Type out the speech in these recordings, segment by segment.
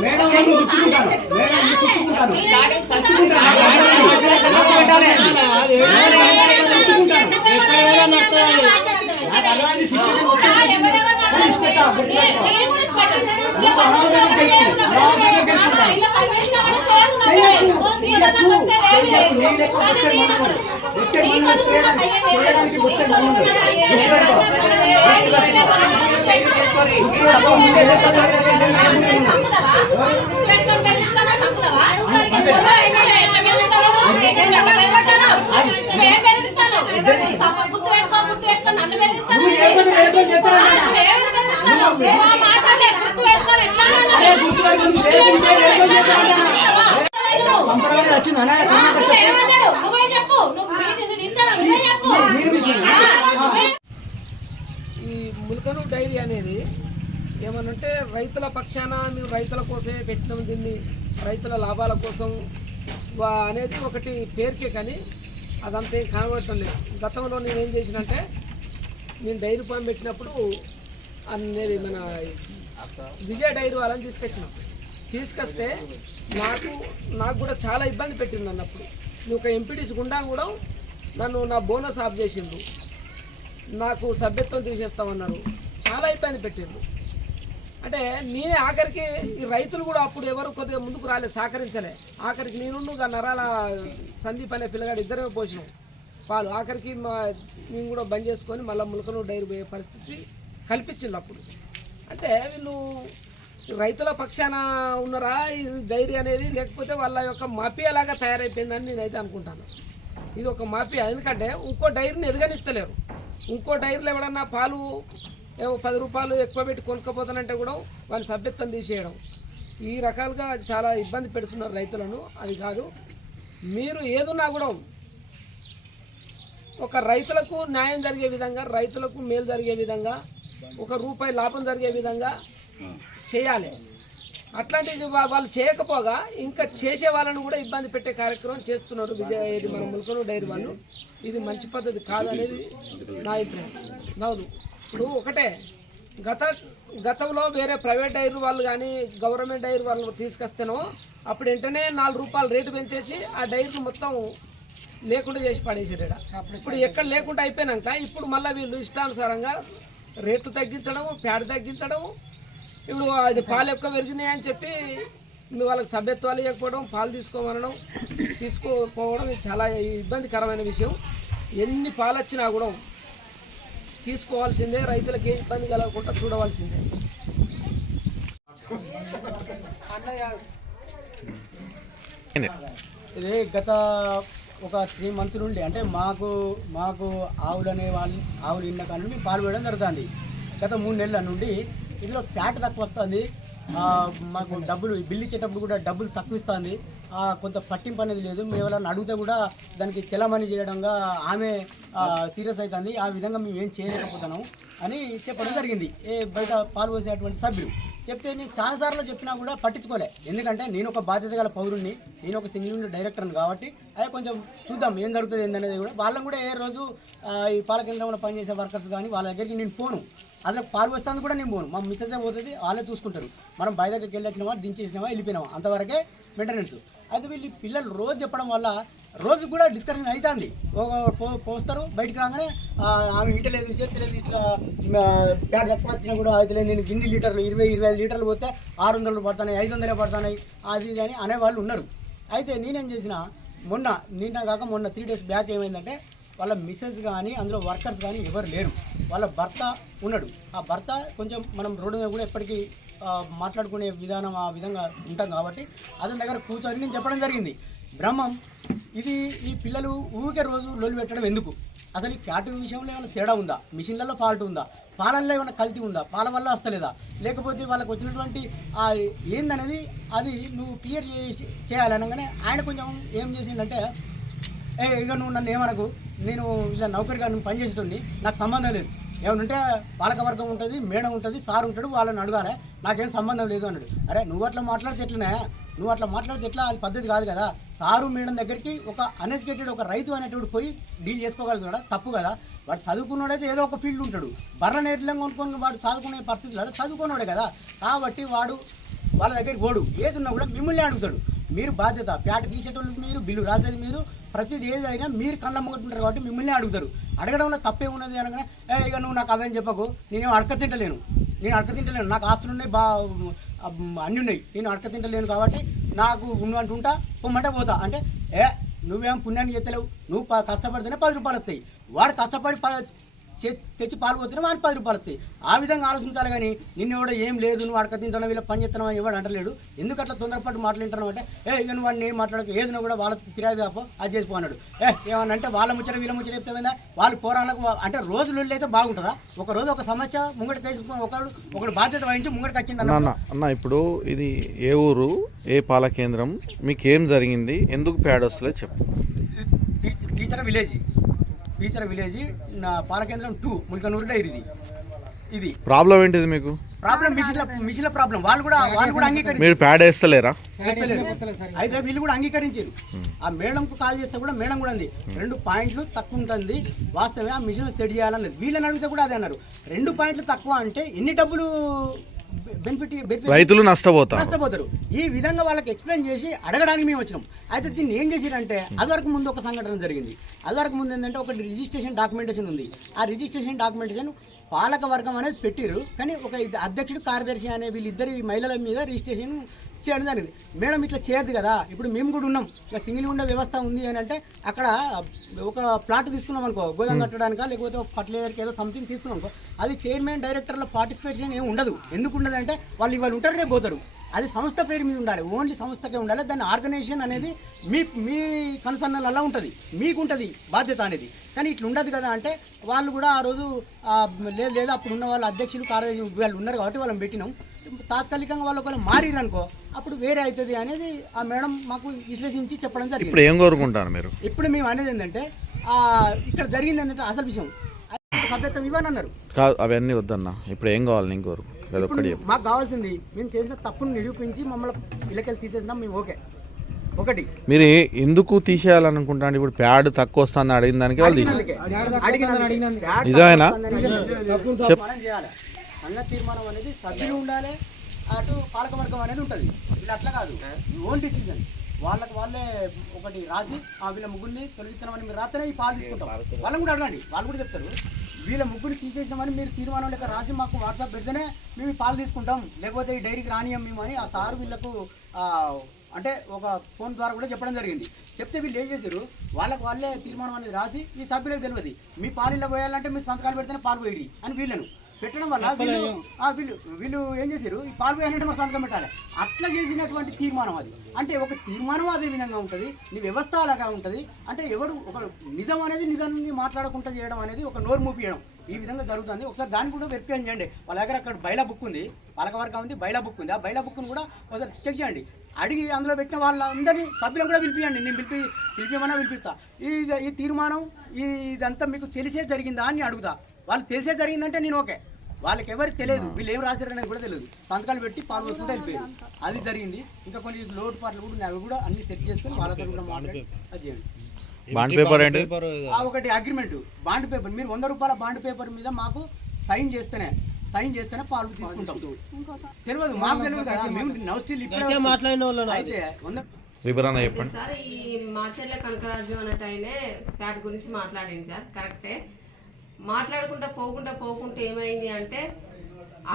Madam నేను చుట్టుకుంటాను madam నేను చుట్టుకుంటాను చుట్టుకుంటాను నాకు అలాంటి శిక్షణ కొట్టేసి గుర్తు పెట్టుకో గుర్తు పెట్టుకో నన్ను పని ఈ ములకను డైరీ అనేది ఏమనంటే రైతుల పక్షాన మేము రైతుల కోసమే పెట్టినాం దీన్ని. రైతుల లాభాల కోసం వా- అనేది ఒకటి పేరుకే కానీ అదంతా ఏం కనబడటం లేదు. గతంలో నేను ఏం చేసినంటే నేను డైరీ ఫామ్ పెట్టినప్పుడు అనేది మన విజయ డైరీ వాళ్ళని తీసుకొచ్చినాం. తీసుకొస్తే నాకు నాకు కూడా చాలా ఇబ్బంది పెట్టింది నన్ను అప్పుడు. నువ్వు ఒక ఎంపీటీసీ గుండా కూడా నన్ను నా బోనస్ ఆఫ్ చేసిండు. నాకు సభ్యత్వం తీసేస్తామన్నారు. చాలా ఇబ్బంది పెట్టిండ్రు అంటే నేనే ఆఖరికి ఈ రైతులు కూడా అప్పుడు ఎవరు కొద్దిగా ముందుకు రాలేదు సహకరించలే. ఆఖరికి నేను నువ్వు నరాల సందీప్ అనే పిల్లగాడు ఇద్దరమే పోసినాం. పాలు ఆఖరికి మా మేము కూడా బంద్ చేసుకొని మళ్ళీ ములకను డైరీ పోయే పరిస్థితి కల్పించిండు అప్పుడు అంటే వీళ్ళు రైతుల పక్షాన ఉన్నారా? ఈ డైరీ అనేది లేకపోతే వాళ్ళ యొక్క మాఫియాలాగా తయారైపోయిందని నేనైతే అనుకుంటాను. ఇది ఒక మాఫియా. ఎందుకంటే ఇంకో డైరీని ఎదగనిస్తలేరు. ఇంకో డైరీలో ఎవడన్నా పాలు పది రూపాయలు ఎక్కువ పెట్టి కొనుక్కపోతానంటే కూడా వాళ్ళు సభ్యత్వం తీసేయడం. ఈ రకాలుగా చాలా ఇబ్బంది పెడుతున్నారు రైతులను. అది కాదు మీరు ఏదున్నా కూడా ఒక రైతులకు న్యాయం జరిగే విధంగా రైతులకు మేలు జరిగే విధంగా ఒక రూపాయి లాభం జరిగే విధంగా చేయాలి. అట్లాంటిది వాళ్ళు చేయకపోగా ఇంకా చేసే వాళ్ళను కూడా ఇబ్బంది పెట్టే కార్యక్రమం చేస్తున్నారు విజయ ఇది మన ముల్కను డైరీ వాళ్ళు. ఇది మంచి పద్ధతి కాదు అనేది నా అభిప్రాయం. అవును. ఇప్పుడు ఒకటే గత గతంలో వేరే ప్రైవేట్ డైరీ వాళ్ళు కానీ గవర్నమెంట్ డైరీ వాళ్ళు తీసుకొస్తేనో అప్పుడు వెంటనే నాలుగు రూపాయలు రేటు పెంచేసి ఆ డైరీ మొత్తం లేకుండా చేసి పడేసారు. ఇప్పుడు ఎక్కడ లేకుండా అయిపోయినాక ఇప్పుడు మళ్ళీ వీళ్ళు ఇష్టానుసారంగా రేట్లు తగ్గించడము ప్యాడ్ తగ్గించడము ఇప్పుడు అది పాలు ఎక్కువ పెరిగినాయి అని చెప్పి వాళ్ళకి సభ్యత్వాలు ఇవ్వకపోవడం పాలు తీసుకోమనడం తీసుకోకపోవడం ఇది చాలా ఇబ్బందికరమైన విషయం. ఎన్ని పాలు వచ్చినా కూడా తీసుకోవాల్సిందే రైతులకి ఏ ఇబ్బంది కలగకుండా చూడవలసిందే. ఇది గత ఒక త్రీ మంత్ నుండి అంటే మాకు మాకు ఆవులు అనే వాళ్ళు ఆవులు ఇన్న కాని మేము పాలు వేయడం జరుగుతుంది. గత మూడు నెలల నుండి ఇందులో ఫ్యాట్ తక్కువ వస్తుంది. మాకు డబ్బులు బిల్లు ఇచ్చేటప్పుడు కూడా డబ్బులు తక్కువ ఇస్తుంది. కొంత పట్టింపు అనేది లేదు. మేము ఎవరైనా అడిగితే కూడా దానికి చెలమని చేయడంగా ఆమె సీరియస్ అవుతుంది ఆ విధంగా మేము ఏం చేయలేకపోతున్నాము అని చెప్పడం జరిగింది. ఏ బయట పాలు పోసేటువంటి సభ్యులు. చెప్తే నేను చాలాసార్లు చెప్పినా కూడా పట్టించుకోలే. ఎందుకంటే నేను ఒక బాధ్యత గల పౌరుణ్ణి నేను ఒక సింగిల్ డైరెక్టర్ని కాబట్టి అదే కొంచెం చూద్దాం ఏం జరుగుతుంది ఏందనేది కూడా. వాళ్ళని కూడా ఏ రోజు ఈ పాలకేంద్రంలో పనిచేసే వర్కర్స్ కానీ వాళ్ళ దగ్గరికి నేను పోను. అందులో పాలు వస్తాను కూడా నేను పోను. మా మిస్సెస్ పోతుంది వాళ్ళే చూసుకుంటారు. మనం బయట దగ్గరికి వెళ్ళి వచ్చినామా దించేసినామా వెళ్ళిపోయినామా అంతవరకే మెయింటెనెన్స్ అయితే వీళ్ళు పిల్లలు రోజు చెప్పడం వల్ల రోజు కూడా డిస్కషన్ అవుతుంది ఒక పోస్తారు బయటకు రాగానే ఆమె ఇటలేదు చేస్తలేదు ఇట్లా ప్యాడ్ తక్కువ వచ్చినా కూడా అవుతలేదు నేను గిన్ని లీటర్లు ఇరవై ఇరవై ఐదు లీటర్లు పోతే ఆరు వందలు పడుతున్నాయి ఐదు వందలే పడుతున్నాయి అది ఇది అని అనేవాళ్ళు ఉన్నారు. అయితే నేనేం చేసిన మొన్న నిన్న కాక మొన్న త్రీ డేస్ బ్యాక్ ఏమైందంటే వాళ్ళ మిస్సెస్ కానీ అందులో వర్కర్స్ కానీ ఎవరు లేరు. వాళ్ళ భర్త ఉన్నాడు. ఆ భర్త కొంచెం మనం రోడ్డు మీద కూడా ఎప్పటికీ మాట్లాడుకునే విధానం ఆ విధంగా ఉంటాం కాబట్టి అతని దగ్గర కూర్చొని నేను చెప్పడం జరిగింది. బ్రహ్మం ఇది ఈ పిల్లలు ఊరికే రోజు లోలు పెట్టడం ఎందుకు? అసలు ఈ ఫ్యాట్ విషయంలో ఏమైనా తేడా ఉందా? మిషన్లలో ఫాల్ట్ ఉందా? పాలల్లో ఏమైనా కల్తీ ఉందా? పాల వల్ల వస్తలేదా? లేకపోతే వాళ్ళకి వచ్చినటువంటి ఆ ఏందనేది అది నువ్వు క్లియర్ చేసి చేయాలి అనగానే ఆయన కొంచెం ఏం చేసిండంటే ఏ ఇక నువ్వు నన్ను ఏమనకు? నేను ఇలా నౌకరిగా నువ్వు పనిచేసేటోని నాకు సంబంధం లేదు. ఏమనుంటే పాలకవర్గం ఉంటుంది మేడం ఉంటుంది సార్ ఉంటాడు వాళ్ళని అడగాలి. నాకేం సంబంధం లేదు అన్నాడు. అరే నువ్వు అట్లా మాట్లాడితే ఎట్లనే? నువ్వు అట్లా మాట్లాడితే ఎట్లా? అది పద్ధతి కాదు కదా. సారు మేడం దగ్గరికి ఒక అన్ఎడ్యుకేటెడ్ ఒక రైతు అనేటువంటి పోయి డీల్ చేసుకోగలుగుతాడా. తప్పు కదా. వాడు చదువుకున్నాడైతే ఏదో ఒక ఫీల్డ్ ఉంటాడు. బర్ర నేర్లం కొనుక్కొని వాడు చదువుకునే పరిస్థితుల్లో చదువుకున్నాడే కదా. కాబట్టి వాడు వాళ్ళ దగ్గరికి ఓడు ఏది ఉన్నా కూడా మిమ్మల్ని అడుగుతాడు. మీరు బాధ్యత. ప్యాట తీసేటోళ్ళకి మీరు బిల్లు రాసేది మీరు ప్రతిది ఏదైనా మీరు కళ్ళ ముంగటుంటారు కాబట్టి మిమ్మల్ని అడుగుతారు. అడగడంలో తప్పే ఉన్నది అనగానే ఏ ఇక నువ్వు నాకు అవేం చెప్పకు. నేనేం అడక తింటలేను. నేను అడక తింటలేను. నాకు ఆస్తులు ఉన్నాయి బా అన్నీ ఉన్నాయి. నేను అడక తింటలేను కాబట్టి నాకు ఉన్నట్టు ఉంటా పొమ్మంటే పోతా. అంటే ఏ నువ్వేం పుణ్యాన్ని చేస్తలేవు నువ్వు కష్టపడితేనే పది రూపాయలు వస్తాయి. వాడు కష్టపడి ప తెచ్చి పాలు పోతేనే వాడికి పది రూపాయలు వస్తాయి. ఆ విధంగా ఆలోచించాలి కానీ నిన్ను ఎవడో ఏం లేదు నువ్వు అడక తింటున్నావు వీళ్ళ పని చేస్తున్నావు అని ఎవడు అంటలేడు. ఎందుకు అట్లా తొందరపాటు మాట్లాడుతున్నావు అంటే ఏ ఇక నువ్వు వాడిని ఏం మాట్లాడక ఏదినా కూడా వాళ్ళ ఫిర్యాదు కాపో అది చేసిపో అన్నాడు. ఏ ఏమన్నా అంటే వాళ్ళ ముచ్చట వీళ్ళ ముచ్చట చెప్తే మీద వాళ్ళు పోరాళ్ళకు అంటే రోజు లొల్లి అయితే బాగుంటుందా? ఒక రోజు ఒక సమస్య ముంగటి తీసుకుని ఒకడు ఒకడు బాధ్యత వహించి ముంగటికి వచ్చిండు అన్న అన్నప్పుడు అన్న అన్న ఇప్పుడు ఇది ఏ ఊరు ఏ పాల కేంద్రం మీకు ఏం జరిగింది ఎందుకు ప్యాడ్ వస్తలేదు చెప్పు. Teacher teacher village. Teacher village నా పాలకేంద్రం టూ ముల్కనూరు డైరీది ఇది. ప్రాబ్లం ఏంటిది మీకు? ప్రాబ్లం మిషన్ల మిషన్ల ప్రాబ్లం వాళ్ళు కూడా వాళ్ళు కూడా అంగీకరించారు మీరు ప్యాడ్ వేస్తలేరా? అయితే వీళ్ళు కూడా అంగీకరించారు. ఆ మేడంకు కాల్ చేస్తే కూడా మేడం కూడా ఉంది రెండు పాయింట్లు తక్కువ ఉంటుంది. వాస్తవమే ఆ మిషన్ సెట్ చేయాలన్నది. వీళ్ళని అడిగితే కూడా అదే అన్నారు. రెండు పాయింట్లు తక్కువ అంటే ఎన్ని డబ్బులు బెనిఫిట్ రైతులు నష్టపోతారు. నష్టపోతారు. ఈ విధంగా వాళ్ళకి ఎక్స్ప్లెయిన్ చేసి అడగడానికి మేము వచ్చినాం. అయితే దీన్ని ఏం చేసిరంటే అది వరకు ముందు ఒక సంఘటన జరిగింది. అది వరకు ముందు ఏంటంటే ఒక రిజిస్ట్రేషన్ డాక్యుమెంటేషన్ ఉంది. ఆ రిజిస్ట్రేషన్ డాక్యుమెంటేషన్ పాలక వర్గం అనేది పెట్టిరు కానీ ఒక అధ్యక్షుడు కార్యదర్శి అనే వీళ్ళిద్దరి మహిళల మీద రిజిస్ట్రేషన్ చేయడం జరిగింది. మేడం ఇట్లా చేయొద్దు కదా ఇప్పుడు మేము కూడా ఉన్నాం. ఇక సింగిల్ ఉండే వ్యవస్థ ఉంది అని అంటే అక్కడ ఒక ప్లాట్ తీసుకున్నాం అనుకో గోదాం కట్టడానికా లేకపోతే ఫర్టిలైజర్కి ఏదో సంథింగ్ తీసుకున్నాం అనుకో అది చైర్మన్ డైరెక్టర్ల పార్టిసిపేషన్ ఏమి ఉండదు. ఎందుకు ఉండదు అంటే వాళ్ళు ఇవాళ ఉంటారు రేపు పోతారు. అది సంస్థ పేరు మీద ఉండాలి. ఓన్లీ సంస్థకే ఉండాలి. దాని ఆర్గనైజేషన్ అనేది మీ మీ కనుసన్నలలో ఉంటుంది. మీకు ఉంటుంది బాధ్యత అనేది. కానీ ఇట్లా ఉండదు కదా అంటే వాళ్ళు కూడా ఆ రోజు లేదు లేదా అప్పుడు ఉన్న వాళ్ళ అధ్యక్షులు కార్యదర్శి వాళ్ళు ఉన్నారు కాబట్టి వాళ్ళని పెట్టినాం. తాత్కాలికంగా వాళ్ళు ఒకవేళ మారిరు అనుకో అప్పుడు వేరే అవుతుంది అనేది ఆ మేడం మాకు విశ్లేషించి చెప్పడం ఇప్పుడు జరిగింది ఏం కోరుకుంటారు మీరు? ఇప్పుడు మేము అనేది ఏంటంటే ఆ, ఇక్కడ జరిగింది ఏంటంటే అసలు విషయం. సభ్యత్వం ఇవ్వని అన్నారు. కాదు అవన్నీ వద్దన్న. ఇప్పుడు ఏం కావాలి ఇప్పుడు అదొక్కటి చెప్పు. మాకు కావాల్సింది మేము చేసిన తప్పును నిరూపించి మమ్మల్ని ఇళ్ళకెళ్ళి తీసేసినాం మేము ఓకే. ఒకటి. మీరు ఎందుకు తీసేయాలనుకుంటాను ఇప్పుడు ప్యాడ్ తక్కువ వస్తుంది అడిగిన దానికి వాళ్ళు నిజమేనా? చెప్. సంఘ తీర్మానం అనేది సభ్యులు ఉండాలి అటు పాలకవర్గం అనేది ఉంటుంది. వీళ్ళు అట్లా కాదు. ఓన్ డిసిజన్ వాళ్ళకి వాళ్ళే ఒకటి రాసి ఆ వీళ్ళ ముగ్గురిని తొలగిస్తున్నామని మీరు రాస్తేనే ఈ పాలు తీసుకుంటాం. వాళ్ళని కూడా అడగండి. వాళ్ళు కూడా చెప్తారు వీళ్ళ ముగ్గురిని తీసేసినామని మీరు తీర్మానం లెక్క రాసి మాకు వాట్సాప్ పెడితేనే మేము పాలు తీసుకుంటాం. లేకపోతే ఈ డైరీకి రానియం మేము అని ఆ సార్ వీళ్ళకు అంటే ఒక ఫోన్ ద్వారా కూడా చెప్పడం జరిగింది. చెప్తే వీళ్ళు ఏం చేశారు? వాళ్ళకి వాళ్ళే తీర్మానం అనేది రాసి ఈ సభ్యులకు తెలియదు. మీ పాలు పోయాలంటే మీరు సంతకాలు పెడితేనే పాలు పోయి అని వీళ్ళను. పెట్టడం వల్ల వీళ్ళు వీళ్ళు వీళ్ళు ఏం చేశారు? ఈ పాలు పోయాలంటే మరి సంతకం పెట్టాలి. అట్లా చేసినటువంటి తీర్మానం అది. అంటే ఒక తీర్మానం అదే విధంగా ఉంటుంది. నీ వ్యవస్థ అలాగా ఉంటుంది. అంటే ఎవడు ఒక నిజం అనేది నిజాన్ని మాట్లాడకుండా చేయడం అనేది ఒక నోరు మూపియడం. ఈ విధంగా జరుగుతుంది. ఒకసారి దాన్ని కూడా వెరిఫై చేయండి. వాళ్ళ దగ్గర అక్కడ బయలా బుక్ ఉంది. పాలకవర్గం ఉంది బయలా బుక్ ఉంది. ఆ బయలా బుక్ను కూడా ఒకసారి చెక్ చేయండి. అడిగి అందులో పెట్టిన వాళ్ళందరినీ సభ్యులను కూడా పిలిపియండి. నేను పిలిపి పిలిపిమన్నా పిలిపిస్తా. ఈ ఈ తీర్మానం ఈ ఇదంతా మీకు తెలిసే జరిగిందా అని అడుగుతా. వాళ్ళు తెలిసే జరిగిందంటే నేను ఓకే. వాళ్ళకి ఎవరికి తెలియదు. వీళ్ళు ఏం రాశారనేది కూడా తెలియదు. సంతకాలు పెట్టి పాలు పోసుకుంటూ వెళ్ళిపోయారు. అది జరిగింది. ఇంకా కొన్ని లోటు పాటలు కూడా అవి కూడా అన్ని సెట్ చేసుకొని వాళ్ళతో కూడా మాట్లాడి అది చేయండి. బాండ్ పేపర్ ఒకటి అగ్రిమెంట్ బాండ్ పేపర్. మీరు వంద రూపాయల బాండ్ పేపర్ మీద మాకు సైన్ చేస్తేనే సైన్ చేస్తేనే పాలు తీసుకుంటాం. తెలియదు. మాకు తెలియదు కదా. మేము ఇప్పుడే మాట్లాడిన అయితే వంద వివరణ చెప్పండి. సార్ ఈ మాచర్ల కనకరాజు అన్నట్టు ఆయనే ప్యాట్ గురించి మాట్లాడింది సార్. కరెక్టే. మాట్లాడకుండా పోకుండా పోకుండా ఏమైంది అంటే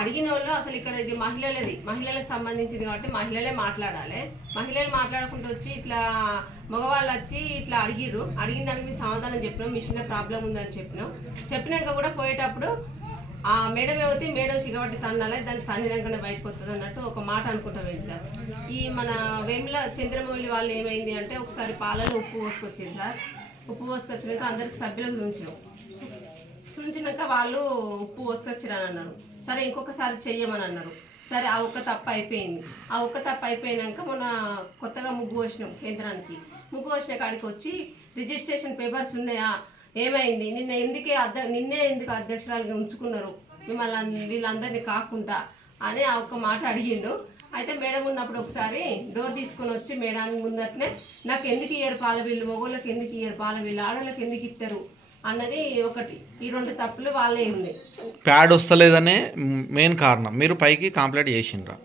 అడిగిన వాళ్ళు అసలు ఇక్కడ ఇది మహిళలది. మహిళలకు సంబంధించింది కాబట్టి మహిళలే మాట్లాడాలి. మహిళలు మాట్లాడకుండా వచ్చి ఇట్లా మగవాళ్ళు వచ్చి ఇట్లా అడిగిర్రు. అడిగిన దానికి మీ సమాధానం చెప్పినాం మిషన్ ప్రాబ్లం ఉందని చెప్పినాం. చెప్పినాక కూడా పోయేటప్పుడు ఆ మేడం ఏమైతే మేడం సిగబట్టి తన్నాలి దాన్ని తన్నినాకనే బయటకు వస్తుంది అన్నట్టు ఒక మాట అనుకుంటా వెళ్ళి సార్ ఈ మన వేముల చంద్రమౌళి వాళ్ళు ఏమైంది అంటే ఒకసారి పాలలో ఉప్పు పోసుకొచ్చింది సార్. ఉప్పు పోసుకొచ్చినాక అందరికి సభ్యులకు ఉంచినాం సుంచినాక వాళ్ళు ఉప్పు పోసుకొచ్చిరని అన్నారు. సరే ఇంకొకసారి చెయ్యమని అన్నారు. సరే ఆ ఒక్క తప్పు అయిపోయింది. ఆ ఒక్క తప్పు అయిపోయినాక మొన్న కొత్తగా ముగ్గు వచ్చినాం కేంద్రానికి. ముగ్గు వచ్చిన కాడికి వచ్చి రిజిస్ట్రేషన్ పేపర్స్ ఉన్నాయా? ఏమైంది? నిన్న ఎందుకే అధ్య నిన్నే ఎందుకు అధ్యక్షురాలుగా ఉంచుకున్నారు? మిమ్మల్ని వీళ్ళందరినీ కాకుండా అని ఆ ఒక్క మాట అడిగిండు. అయితే మేడం ఉన్నప్పుడు ఒకసారి డోర్ తీసుకొని వచ్చి మేడానికి ముందటనే నాకు ఎందుకు ఇయ్యరు పాల బిల్లు? మగోళ్ళకి ఎందుకు ఇయ్యరు? పాల బిల్లు? ఆడోళ్ళకి ఎందుకు ఇస్తారు అన్నది ఒకటి. ఈ రెండు తప్పులు వాళ్ళే ఉన్నాయి ప్యాడ్ వస్తలేదనే మెయిన్ కారణం. మీరు పైకి కంప్లైంట్ చేసిండ్రా.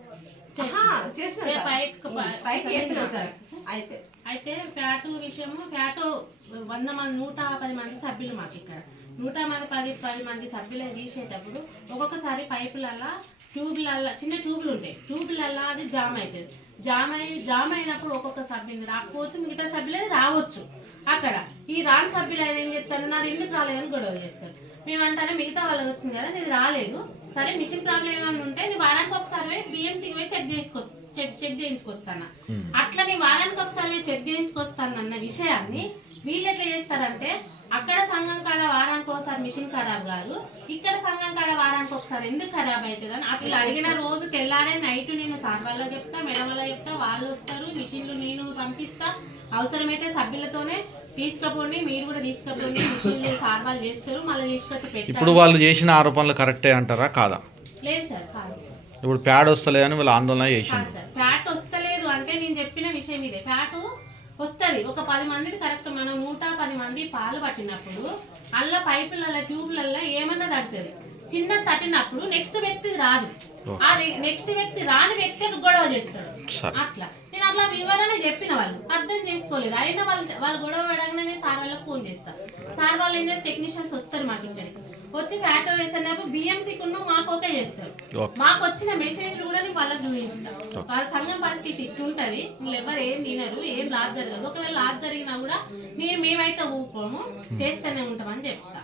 చే-. పైకి- పై- పైకి చెప్పిన సార్. అయితే. అయితే ఫ్యాటు విషయము ఫ్యాటు వంద మంది నూట పది మంది సభ్యులు మాకు ఇక్కడ. నూట మంది పది పది మంది సభ్యులను తీసేటప్పుడు ఒక్కొక్కసారి పైపులల్లా ట్యూబ్లల్లా చిన్న ట్యూబ్లు ఉంటాయి. ట్యూబ్లల్లా అది జామ్ అవుతుంది జామ్ అయి జామ్ అయినప్పుడు ఒక్కొక్క సభ్యుని రాకపోవచ్చు మిగతా సభ్యులది రావచ్చు అక్కడ. ఈ రాని సభ్యులు ఆయన ఏం చెప్తాడు నాది ఎందుకు రాలేదని గొడవ చేస్తాడు. మేమంటానే మిగతా వాళ్ళకి వచ్చింది కదా నీది రాలేదు. సరే మిషన్ ప్రాబ్లం ఏమైనా ఉంటే నేను వారానికి ఒకసారి పోయి బిఎంసీకి పోయి చెక్ చేసుకొస్తా చెక్ చెక్ చేయించుకొస్తాను? అట్లా నేను వారానికి ఒకసారి పోయి చెక్ చేయించుకొస్తాను అన్న విషయాన్ని వీళ్ళు ఎట్లా చేస్తారంటే అక్కడ సంఘం కాడ వారానికి ఒకసారి మిషన్ ఖరాబ్ కాదు ఇక్కడ సంఘం కాడ వారానికి ఒకసారి ఎందుకు ఖరాబ్ అవుతుంది అని అట్లా అడిగిన రోజు తెల్లారే నైట్ నేను సార్ వాళ్ళ చెప్తా మేడం వాళ్ళ చెప్తా వాళ్ళు వస్తారు మిషన్లు నేను పంపిస్తా అవసరమైతే సభ్యులతోనే తీసుకపోండి మీరు కూడా తీసుకపోండి మిషన్లు సార్ వాళ్ళు చేస్తారు మళ్ళీ తీసుకొచ్చి ఇప్పుడు వాళ్ళు చేసిన ఆరోపణలు కరెక్టే అంటారా? కాదా? లేదు సార్ కాదు. ఇప్పుడు ప్యాడ్ వస్తలేదని వాళ్ళు ఆందోళన కాదు చేసిండ్రు సార్ ఫ్యాట్ వస్తలేదు అంటే నేను చెప్పిన విషయం ఇదే. ఫ్యాట్ వస్తుంది. ఒక పది మందిది కరెక్ట్ మనం నూట పది మంది పాలు పట్టినప్పుడు అల్ల పైపులలో ట్యూబ్లలో ఏమన్నా తడుతుంది. చిన్న తట్టినప్పుడు నెక్స్ట్ వ్యక్తి రాదు. ఆ నెక్స్ట్ వ్యక్తి రాని వ్యక్తి గొడవ చేస్తాడు. అట్లా. నేను అట్లా వివరణ చెప్పిన వాళ్ళు. అర్థం చేసుకోలేదు. అయినా వాళ్ళు వాళ్ళు గొడవ పడగానే నేను సార్ వాళ్ళకి ఫోన్ చేస్తా. సార్ వాళ్ళు ఏం చేస్తారు? టెక్నీషియన్స్ వస్తారు మాకు ఇక్కడికి. వచ్చి ఫ్యాట్ వేసినప్పుడు బిఎంసీకి మాకు ఓకే చేస్తారు. మాకు వచ్చిన మెసేజ్లు కూడా నేను వాళ్ళకి చూపిస్తాను వాళ్ళ సంఘం పరిస్థితి ఇట్టుంటది వీళ్ళు ఎవరు ఏం తినరు ఏం లాజ్ జరగదు. ఒకవేళ లాజ్ జరిగినా కూడా మేము మేమైతే ఊరుకోము. చేస్తూనే ఉంటామని చెప్తా.